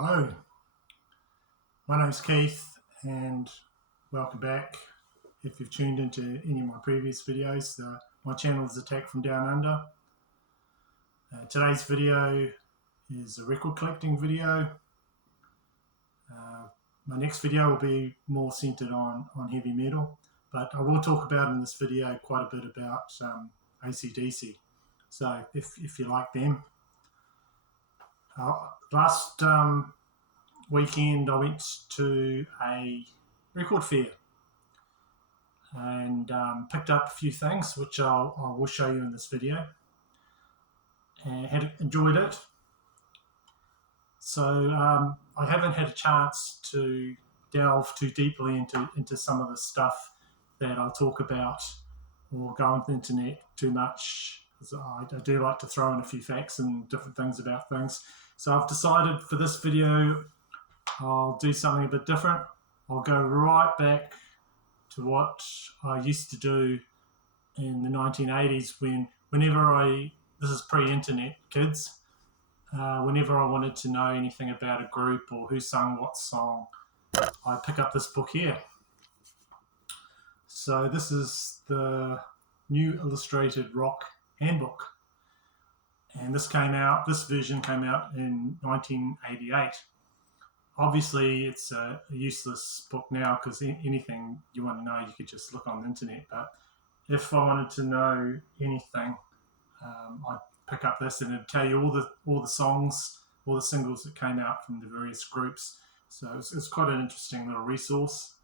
Hello, my name's Keith and welcome back. If you've tuned into any of my previous videos, my channel is e.t.c from Down Under. Today's video is a record collecting video. My next video will be more centered on heavy metal, but I will talk about in this video quite a bit about e.t.c. So if you like them. Last weekend I went to a record fair and picked up a few things which I will show you in this video, and enjoyed it. So I haven't had a chance to delve too deeply into some of the stuff that I'll talk about or go on the internet too much. I do like to throw in a few facts and different things about things. So I've decided for this video I'll do something a bit different. I'll go right back to what I used to do in the 1980s this is pre-internet, kids, whenever I wanted to know anything about a group or who sung what song, I'd pick up this book here. So this is the New Illustrated Rock Handbook, and this version came out in 1988. Obviously it's a useless book now because anything you want to know you could just look on the internet, but if I wanted to know anything, I'd pick up this and it'd tell you all the songs, all the singles that came out from the various groups. So it's quite an interesting little resource.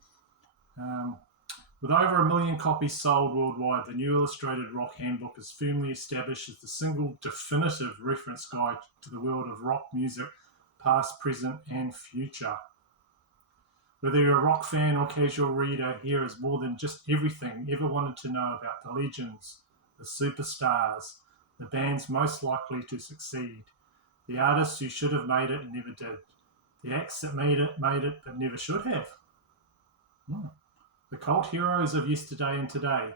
With over 1 million copies sold worldwide, the New Illustrated Rock Handbook is firmly established as the single definitive reference guide to the world of rock music, past, present, and future. Whether you're a rock fan or casual reader, here is more than just everything you ever wanted to know about the legends, the superstars, the bands most likely to succeed, the artists who should have made it and never did, the acts that made it but never should have. The cult heroes of yesterday and today.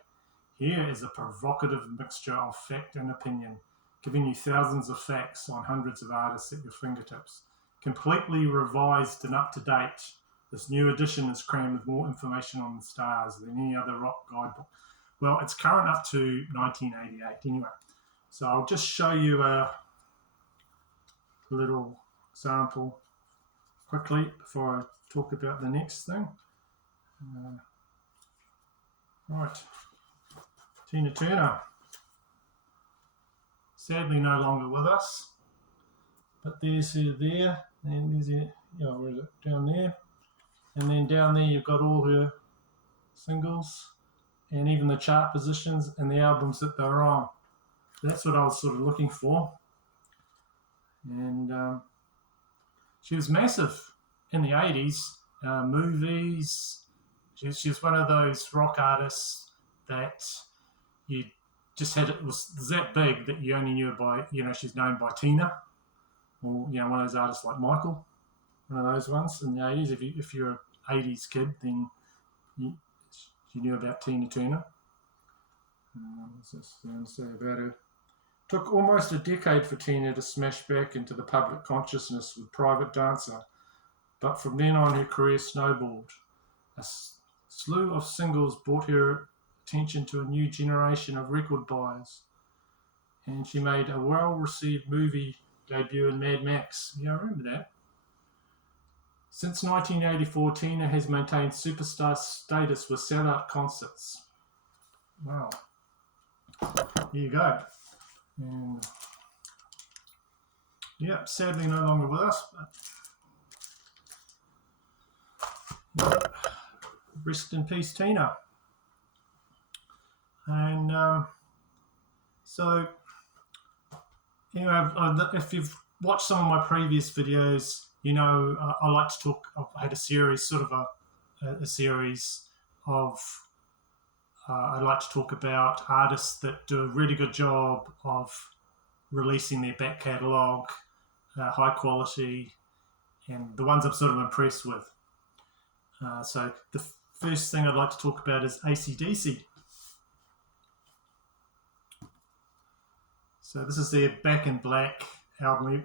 Here is a provocative mixture of fact and opinion, giving you thousands of facts on hundreds of artists at your fingertips. Completely revised and up to date, this new edition is crammed with more information on the stars than any other rock guidebook. Well, it's current up to 1988 anyway. So I'll just show you a little example quickly before I talk about the next thing. Right, Tina Turner, sadly no longer with us, but there's her there, and there's her, where is it, down there, and then down there you've got all her singles, and even the chart positions and the albums that they're on. That's what I was sort of looking for, and she was massive in the 80s, movies. She's one of those rock artists that you just had, it was that big that you only knew her by, she's known by Tina, or, one of those artists like Michael, one of those ones in the 80s. If you're an 80s kid, then you knew about Tina Turner. What's this to say about her? Took almost a decade for Tina to smash back into the public consciousness with Private Dancer, but from then on her career snowballed. A slew of singles brought her attention to a new generation of record buyers, and she made a well-received movie debut in Mad Max. Yeah, I remember that. Since 1984, Tina has maintained superstar status with sell-out concerts. Wow. There you go. And yeah, sadly no longer with us, but rest in peace, Tina. And so, anyway, if you've watched some of my previous videos, I like to talk. I had a series, sort of a series of. I like to talk about artists that do a really good job of releasing their back catalogue, high quality, and the ones I'm sort of impressed with. So the first thing I'd like to talk about is e.t.c. So this is their Back in Black album,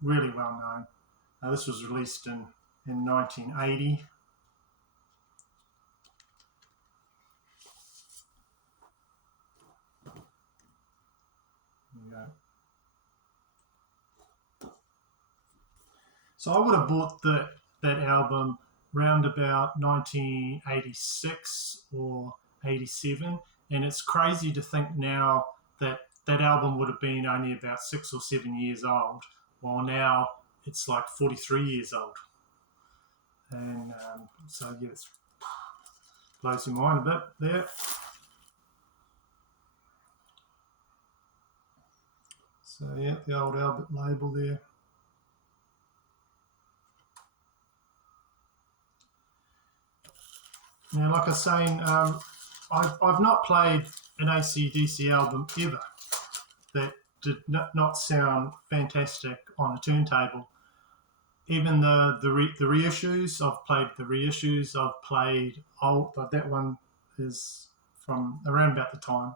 really well known. This was released in 1980. There you go. So I would have bought that album round about 1986 or 87, and it's crazy to think now that that album would have been only about 6 or 7 years old, while now it's like 43 years old. And so yeah, it blows your mind a bit there. So yeah, the old Albert label there. Now, like I was saying, I've not played an AC/DC album ever that did not sound fantastic on a turntable. Even the reissues, I've played the reissues. I've played old, but that one is from around about the time.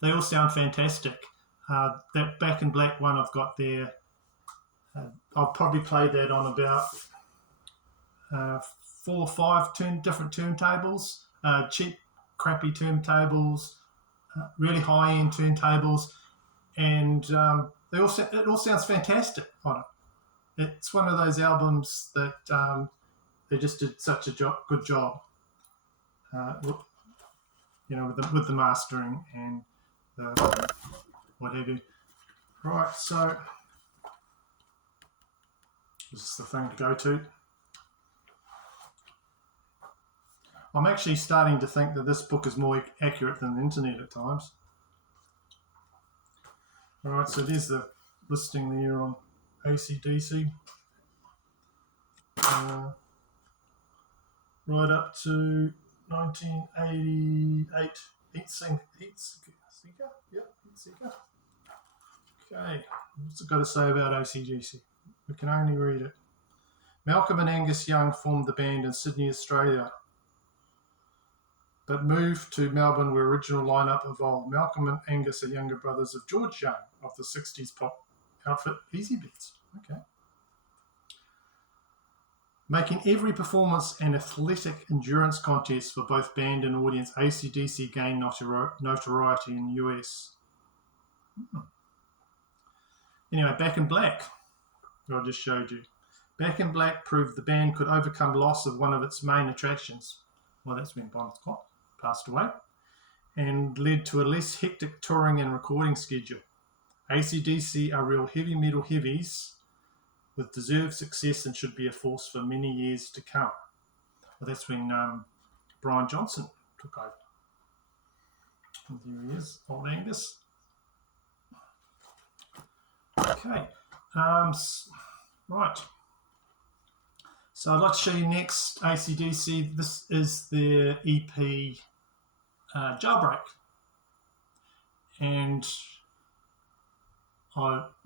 They all sound fantastic. That Back in Black one I've got there, I've probably played that on about 4 or 5 different turntables, cheap, crappy turntables, really high-end turntables, and it all sounds fantastic on it. It's one of those albums that they just did such a good job, with the mastering and the whatever. Right, so this is the thing to go to. I'm actually starting to think that this book is more accurate than the internet at times. All right, so there's the listing there on AC/DC. Right up to 1988. e.t.c. Yeah, e.t.c. Okay, what's it got to say about AC/DC? We can only read it. Malcolm and Angus Young formed the band in Sydney, Australia, but moved to Melbourne where original lineup evolved. Malcolm and Angus are younger brothers of George Young of the 60s pop outfit Easy Beats. Okay. Making every performance an athletic endurance contest for both band and audience, AC/DC gained notoriety in the US. Anyway, Back in Black, I just showed you. Back in Black proved the band could overcome loss of one of its main attractions. Well, that's when Bon Scott passed away, and led to a less hectic touring and recording schedule. AC/DC are real heavy metal heavies with deserved success and should be a force for many years to come. Well, that's when Brian Johnson took over. And here he is, old Angus. Okay, right. So I'd like to show you next AC/DC. This is their EP Jailbreak. And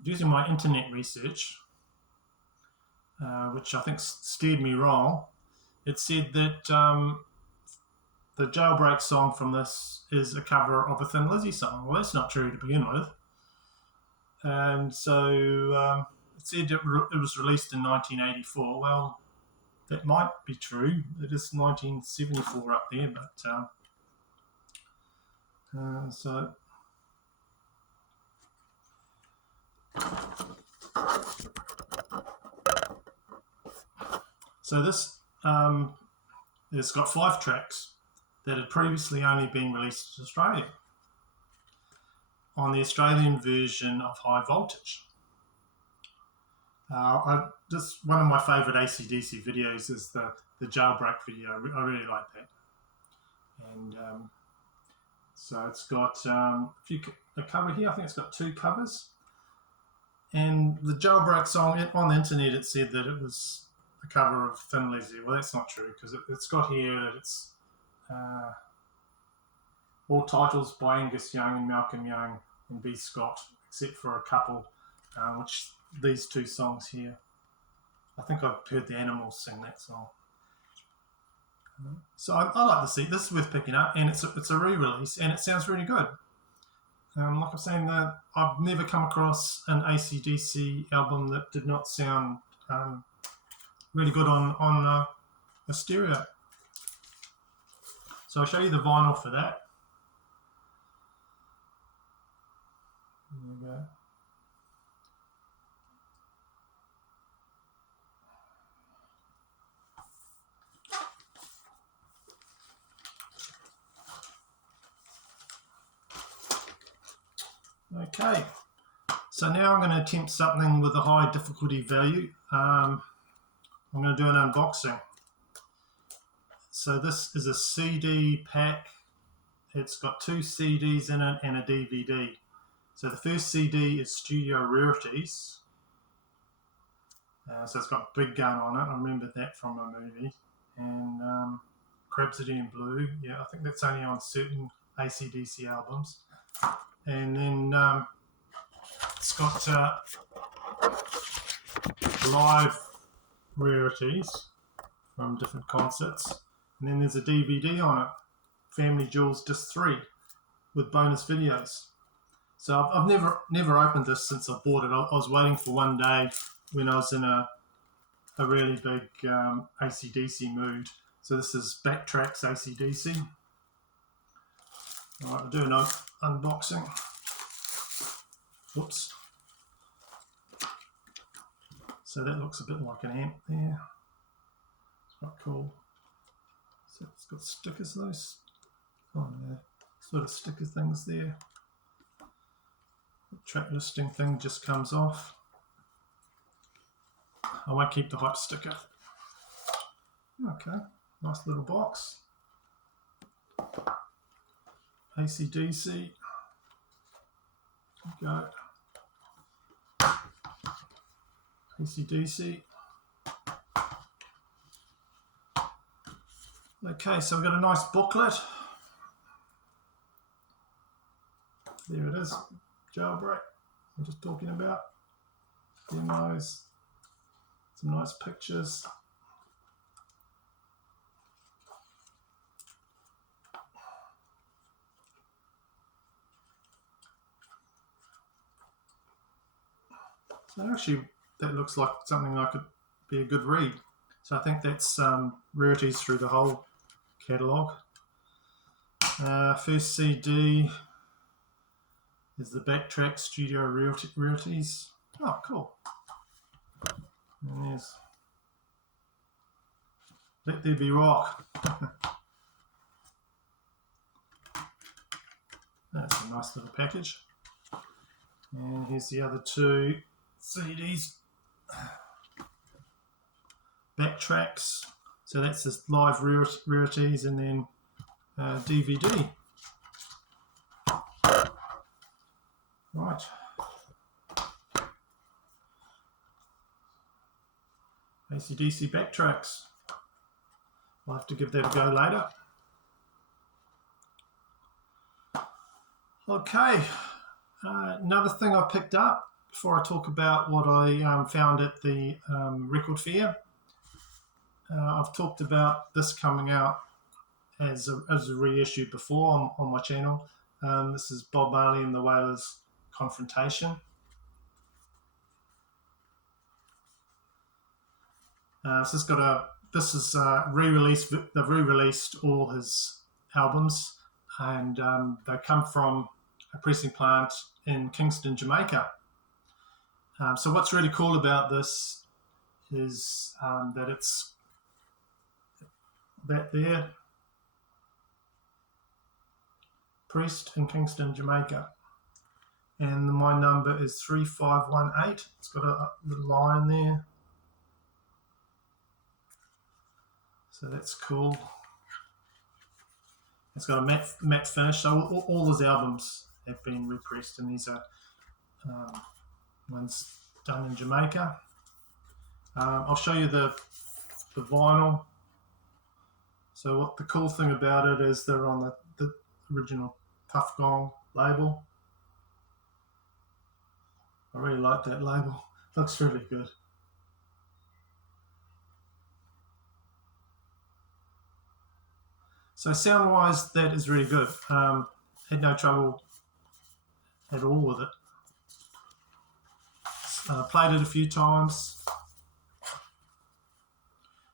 using my internet research, which I think steered me wrong, it said that the Jailbreak song from this is a cover of a Thin Lizzy song. Well, that's not true to begin with. And so it said it was released in 1984. Well, that might be true. It is 1974 up there, but so this it's got 5 tracks that had previously only been released in Australia on the Australian version of High Voltage. Just one of my favourite AC/DC videos is the Jailbreak video. I really like that. And so it's got a cover here. I think it's got 2 covers. And the Jailbreak song, on the internet, it said that it was a cover of Thin Lizzy. Well, that's not true, because it's got here that it's all titles by Angus Young and Malcolm Young and B. Scott, except for a couple, which these 2 songs here. I think I've heard the Animals sing that song. So I like to see this is worth picking up, and it's a re-release, and it sounds really good. Like I'm saying, I've never come across an AC/DC album that did not sound really good on a stereo. So I'll show you the vinyl for that. There we go. Okay, so now I'm going to attempt something with a high difficulty value. I'm going to do an unboxing. So this is a CD pack. It's got 2 CDs in it and a DVD. So the first CD is Studio Rarities. So it's got Big Gun on it. I remember that from a movie. And Crabsity in Blue. Yeah, I think that's only on certain AC/DC albums. And then it's got live rarities from different concerts. And then there's a DVD on it, Family Jewels Disc 3, with bonus videos. So I've never opened this since I bought it. I was waiting for one day when I was in a really big AC/DC mood. So this is Backtracks AC/DC. All right, I'll do an unboxing. Whoops. So that looks a bit like an amp there. It's quite cool. So it's got stickers, those. Oh no, sort of sticker things there. The track listing thing just comes off. I won't keep the hype sticker. Okay, nice little box. AC/DC. Go. AC/DC. Okay, so we've got a nice booklet. There it is. Jailbreak. I'm just talking about demos. Some nice pictures. So actually, that looks like something that could be a good read. So I think that's rarities through the whole catalogue. First CD is the Backtrack Studio Rarities. Oh, cool. And there's Let There Be Rock. That's a nice little package. And here's the other 2 CDs. Backtracks. So that's this live rarities, and then DVD. Right. AC/DC Backtracks. I'll have to give that a go later. Okay. Another thing I picked up before I talk about what I found at the record fair. I've talked about this coming out as a reissue before on my channel. This is Bob Marley and the Wailers Confrontation. So this is re-released. They've re-released all his albums, and they come from a pressing plant in Kingston, Jamaica. So what's really cool about this is that it's that there, pressed in Kingston, Jamaica, and my number is 3518. It's got a little line there, so that's cool. It's got a matte finish, so all his albums have been repressed, and these are ones done in Jamaica. I'll show you the vinyl. So what the cool thing about it is they're on the original Puff Gong label. I really like that label. Looks really good. So sound-wise, that is really good. Had no trouble at all with it. Played it a few times.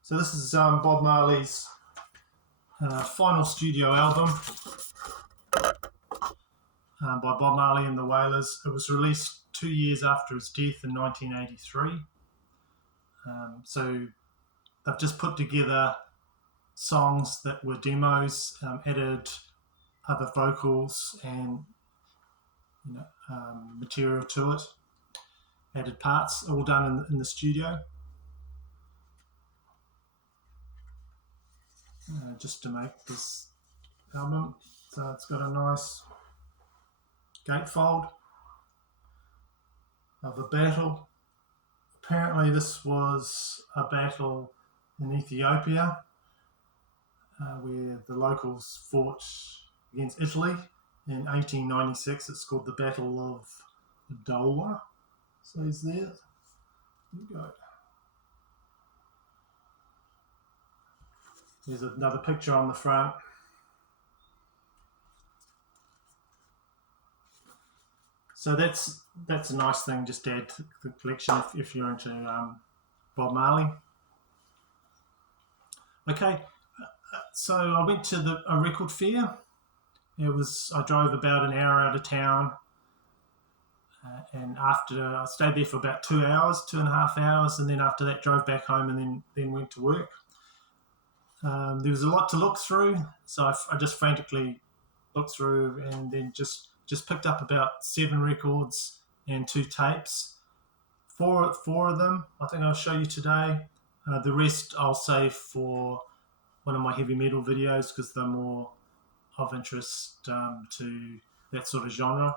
So this is Bob Marley's final studio album by Bob Marley and the Wailers. It was released 2 years after his death in 1983. So they've just put together songs that were demos, added other vocals and material to it, added parts, all done in the studio. Just to make this album. So it's got a nice gatefold of a battle. Apparently this was a battle in Ethiopia where the locals fought against Italy in 1896. It's called the Battle of Dola. So he's there. There you go. There's another picture on the front. So that's a nice thing just to add to the collection if you're into Bob Marley. Okay, so I went to a record fair. I drove about an hour out of town, and after I stayed there for about 2 hours, 2.5 hours, and then after that drove back home and then went to work. There was a lot to look through, so I just frantically looked through and then just picked up about 7 records and 2 tapes. Four of them I think I'll show you today. The rest I'll save for one of my heavy metal videos because they're more of interest to that sort of genre.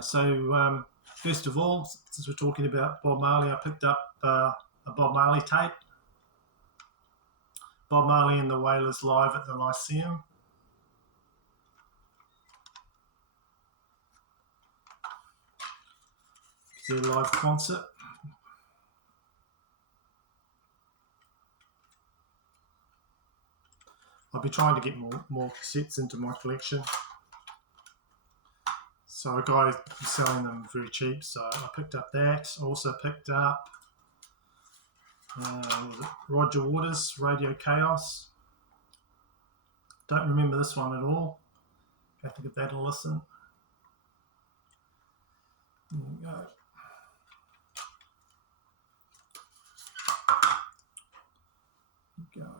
So first of all, since we're talking about Bob Marley, I picked up a Bob Marley tape. Bob Marley and the Wailers live at the Lyceum. It's their live concert. I'll be trying to get more cassettes into my collection. So a guy was selling them very cheap, so I picked up that. I also picked up Roger Waters' Radio Chaos. Don't remember this one at all. Have to give that a listen. There you go. There you go.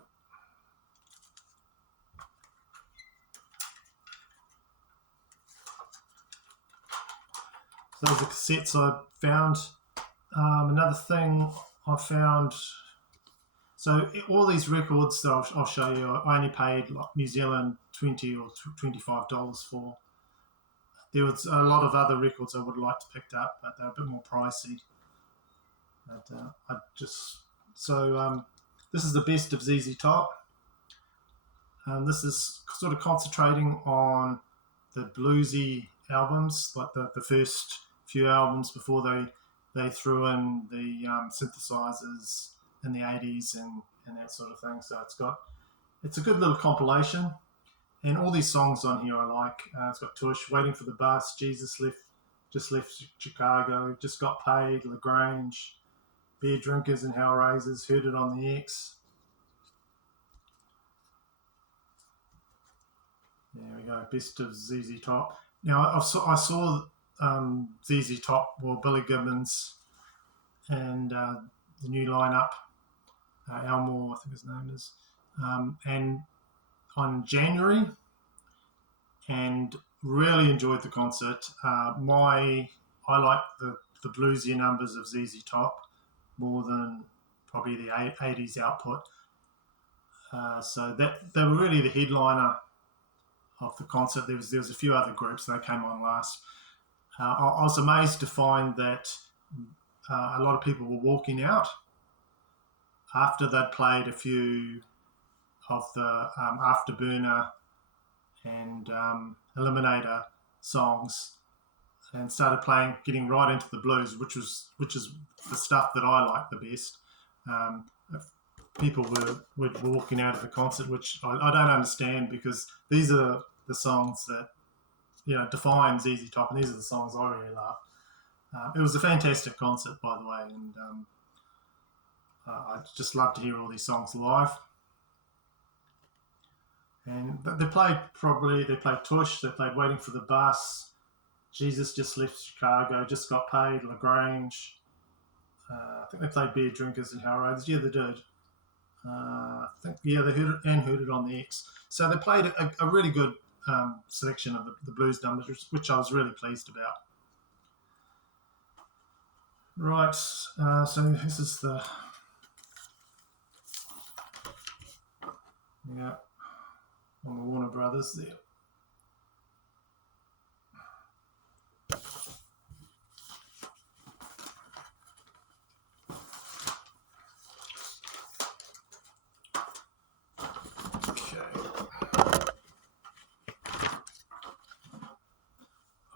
So those are the cassettes I found. Another thing I found, so all these records that I'll show you, I only paid like New Zealand $20 or $25 for. There was a lot of other records I would have liked to pick up, but they're a bit more pricey. But this is the best of ZZ Top. This is sort of concentrating on the bluesy albums, like the first few albums before they threw in the synthesizers in the 80s and that sort of thing. So it's a good little compilation. And all these songs on here I like. It's got Tush, Waiting for the Bus, Just Left Chicago, Just Got Paid, LaGrange, Beer Drinkers and Hellraisers, Heard It on the X. There we go, best of ZZ Top. Now I saw ZZ Top, Billy Gibbons, and the new lineup, Elmore, I think his name is, and on January, and really enjoyed the concert. I like the bluesier numbers of ZZ Top more than probably the 80s output. So that they were really the headliner of the concert. There was a few other groups that came on last. I was amazed to find that a lot of people were walking out after they'd played a few of the Afterburner and Eliminator songs and started getting right into the blues, which is the stuff that I like the best. People were walking out of the concert, which I don't understand, because these are the songs that define ZZ Top, and these are the songs I really love. It was a fantastic concert, by the way, and I just love to hear all these songs live. And they played Tush, they played Waiting for the Bus, Jesus Just Left Chicago, Just Got Paid, LaGrange. I think they played Beer Drinkers and Hell Raiders. Yeah, they did. I think, yeah, they heard it on the X. So they played a really good selection of the blues numbers, which I was really pleased about. Right, so this is the, yeah, on the Warner Brothers there.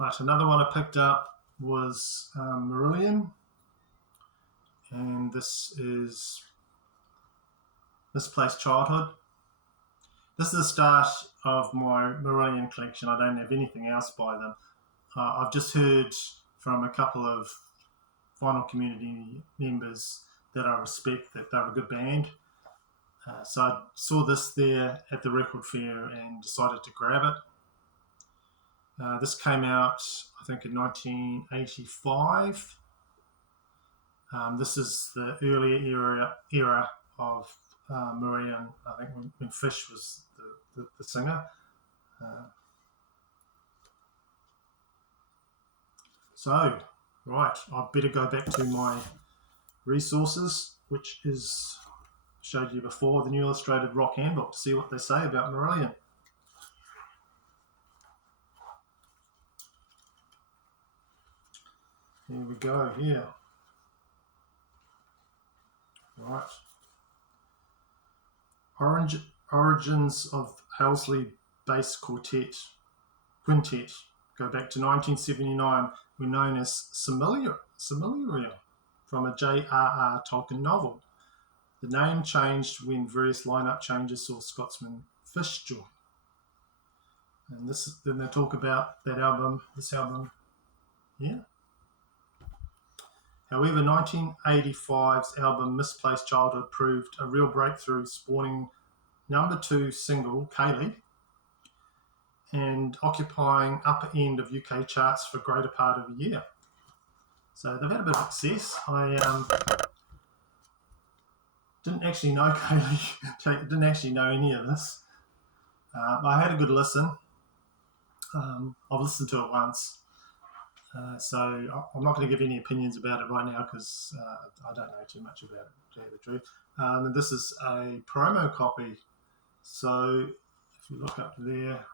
Right, another one I picked up was Marillion, and this is Misplaced Childhood. This is the start of my Marillion collection. I don't have anything else by them. I've just heard from a couple of Vinyl community members that I respect that they're a good band. So I saw this there at the record fair and decided to grab it. This came out, I think, in 1985. This is the earlier era of Marillion, I think, when Fish was the singer. So, right, I better go back to my resources, which is, showed you before, the New Illustrated Rock Handbook, to see what they say about Marillion. Here we go, here. Right. Origins of Housley Bass Quintet go back to 1979, were known as Marillion, from a J.R.R. Tolkien novel. The name changed when various lineup changes saw Scotsman Fish join. And then they talk about this album here. However, 1985's album Misplaced Childhood proved a real breakthrough, spawning #2 single, Kaylee, and occupying upper end of UK charts for a greater part of a year. So they've had a bit of success. I didn't actually know Kaylee, didn't actually know any of this. I had a good listen. I've listened to it once. So I'm not going to give any opinions about it right now because I don't know too much about it, to tell you the truth. And this is a promo copy. So if you look up there,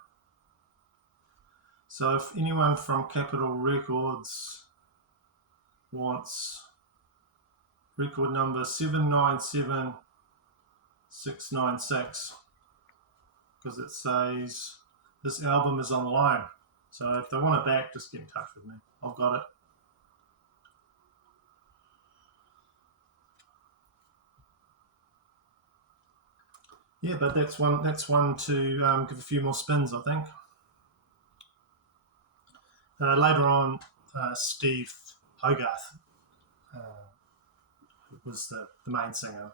so if anyone from Capitol Records wants record number 797696, because it says this album is on loan. So if they want it back, just get in touch with me. I've got it. Yeah, but that's one to give a few more spins, I think. Later on, Steve Hogarth was the main singer.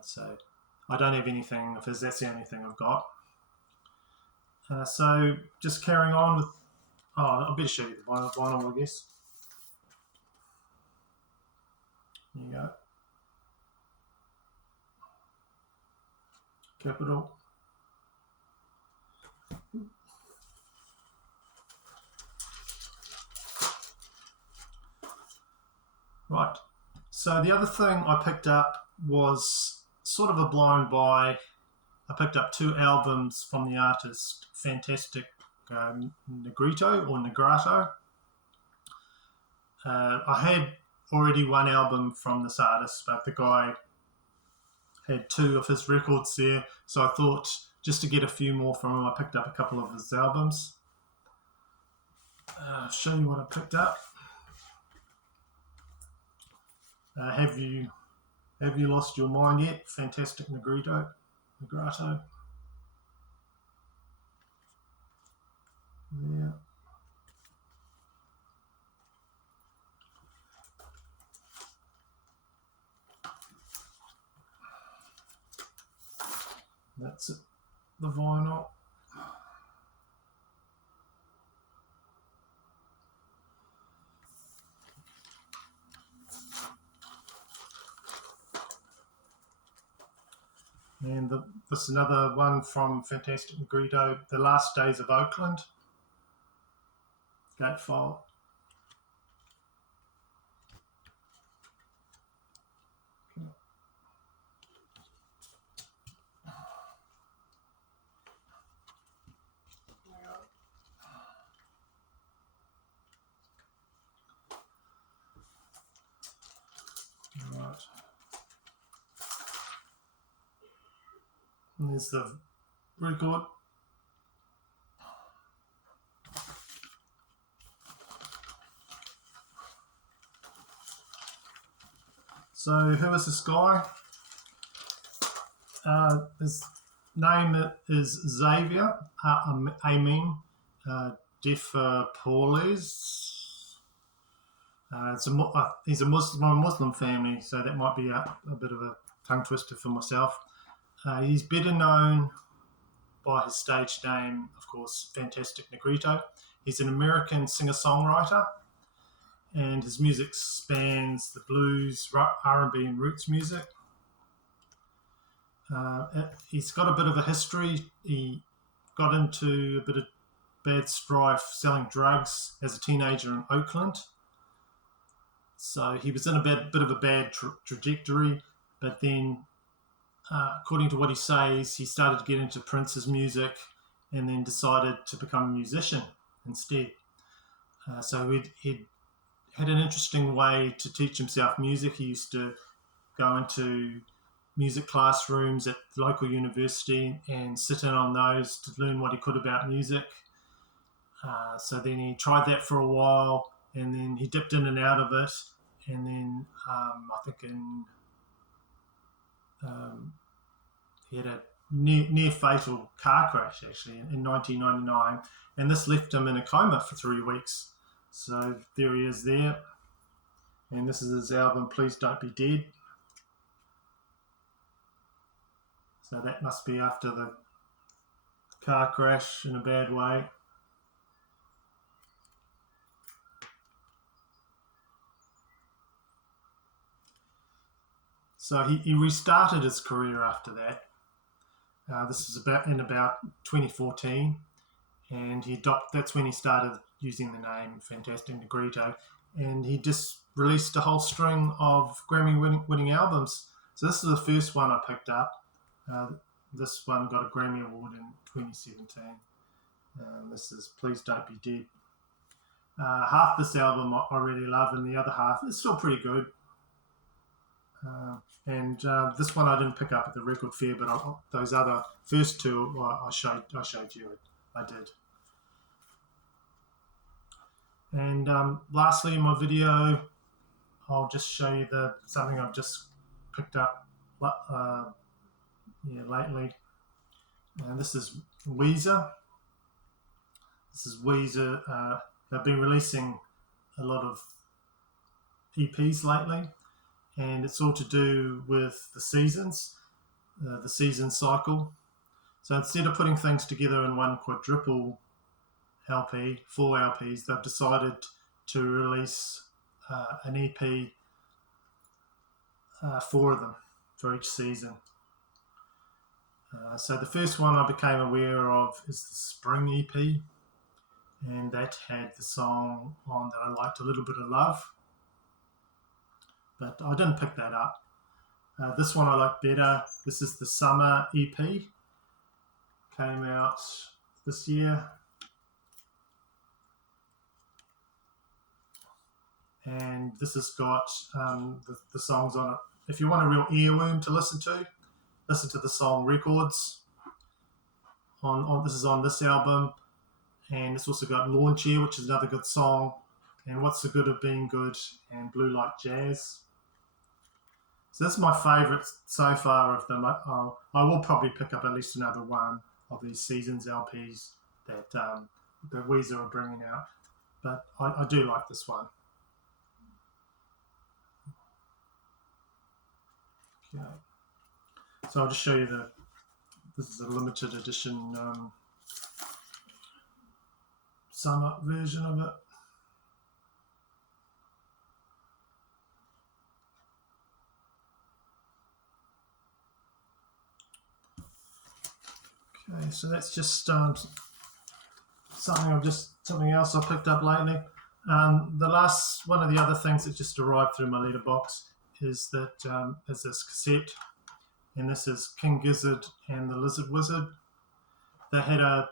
So I don't have anything of his. That's the only thing I've got. So just carrying on with, I better show you the vinyl, I guess. There you go. Capitol. Right. So the other thing I picked up was sort of a blind buy. I picked up 2 albums from the artist Fantastic Negrato. I had already 1 album from this artist, but the guy had 2 of his records there. So I thought, just to get a few more from him, I picked up a couple of his albums. I'll show you what I picked up. Have you lost your mind yet? Fantastic Negrato. Yeah. the vinyl. And this is another one from Fantastic Negrito, The Last Days of Oakland. Gatefold. Right. And there's the record. So who is this guy? His name is Xavier Amin Defa-Paules. He's a Muslim family, so that might be a bit of a tongue twister for myself. He's better known by his stage name, of course, Fantastic Negrito. He's an American singer-songwriter, and his music spans the blues, R&B, and roots music. He's got a bit of a history. He got into a bit of bad strife selling drugs as a teenager in Oakland. So he was in a bit of a bad trajectory, but then, according to what he says, he started to get into Prince's music and then decided to become a musician instead. So he'd had an interesting way to teach himself music. He used to go into music classrooms at the local university and sit in on those to learn what he could about music. So then he tried that for a while, and then he dipped in and out of it. And then I think he had a near fatal car crash actually in 1999, and this left him in a coma for 3 weeks. So there he is there, and this is his album Please Don't Be Dead. So that must be after the car crash in a bad way. So he restarted his career after that. This is about 2014, and that's when he started using the name Fantastic Negrito, and he just released a whole string of Grammy-winning albums. So this is the first one I picked up. This one got a Grammy Award in 2017. This is Please Don't Be Dead. Half this album I really love, and the other half is still pretty good. And this one I didn't pick up at the record fair, but those other first two I showed you. I did. And lastly, in my video, I'll just show you something I've just picked up lately. And this is Weezer. They've been releasing a lot of EPs lately, and it's all to do with the seasons, the season cycle. So instead of putting things together in one quadruple LP, 4 LPs, they've decided to release an EP, 4 of them for each season. So the first one I became aware of is the Spring EP, and that had the song on that I liked, A Little Bit of Love, but I didn't pick that up. This one I like better. This is the Summer EP, came out this year, and this has got the songs on it. If you want a real earworm to listen to the song Records. This is on this album, and it's also got Launch Year, which is another good song, and What's the Good of Being Good, and Blue Like Jazz. So this is my favourite so far of them. I will probably pick up at least another one of these Seasons LPs that Weezer are bringing out, but I do like this one. Okay. So I'll just show you the This is a limited edition summer version of it. Okay, so that's just something else I picked up lately. One of the other things that just arrived through my letterbox is that is this cassette, and this is King Gizzard and the Lizard Wizard. They had a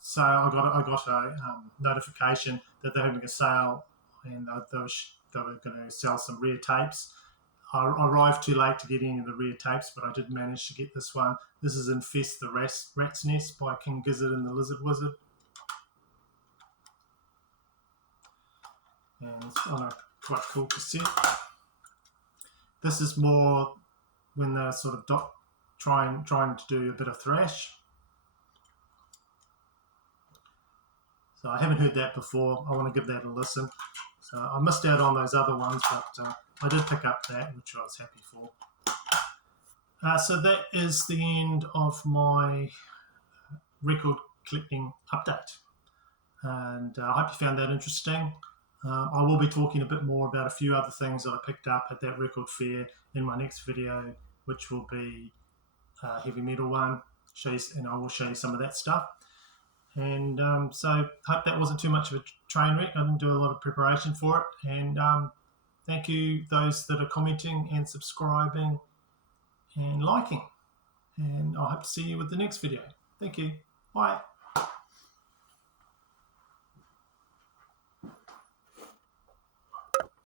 sale. I got a notification that they're having a sale, and they were going to sell some rare tapes. I arrived too late to get any of the rare tapes, but I did manage to get this one. This is Infest the Rat's Nest by King Gizzard and the Lizard Wizard. And it's on a quite cool cassette. This is more when they're sort of trying to do a bit of thrash. So I haven't heard that before. I want to give that a listen. So I missed out on those other ones, but I did pick up that, which I was happy for. So that is the end of my record collecting update. And I hope you found that interesting. I will be talking a bit more about a few other things that I picked up at that record fair in my next video, which will be a heavy metal one, and I will show you some of that stuff. And so hope that wasn't too much of a train wreck. I didn't do a lot of preparation for it. And thank you those that are commenting and subscribing and liking. And I hope to see you with the next video. Thank you. Bye.